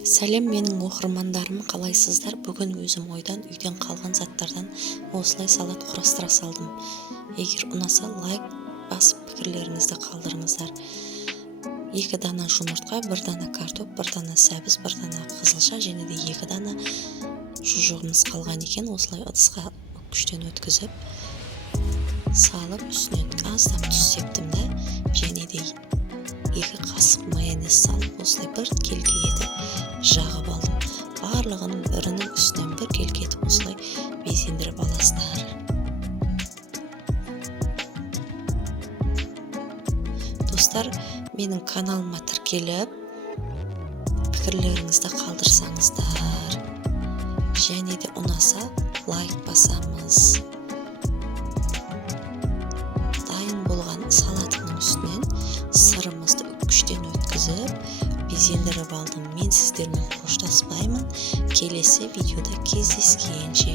Сәлем менің оқырмандарым, қалайсыздар? Бүгін өзім үйден қалған заттардан осылай салат құрастыра салдым. Егер ұнаса, лайк басып пікірлеріңізді қалдырыңыздар. 2 дана жұмыртқа, 1 дана картоп, 1 дана сәбіз, 1 дана қызылша және де 2 дана шұжығымыз қалған екен. Осылай ыдысқа күштен өткізіп салып, үстінен аздап тұз септім да, және де 2 қасық майонез салып, осылай 1 келке етіп жағып алдым. Барлығының бірінің үстінен 1 келке етіп осылай безендіріп аласыздар. Достар, менің каналыма тіркеліп, пікірлеріңізді қалдырсаңыздар, және де ұнаса лайк басамыз. Дайын болған салатының үстінен сырымызды күштен өткізіп, безендіріп алдым. Мен сіздермен қоштаспаймын. Келесі видеода кездескенше.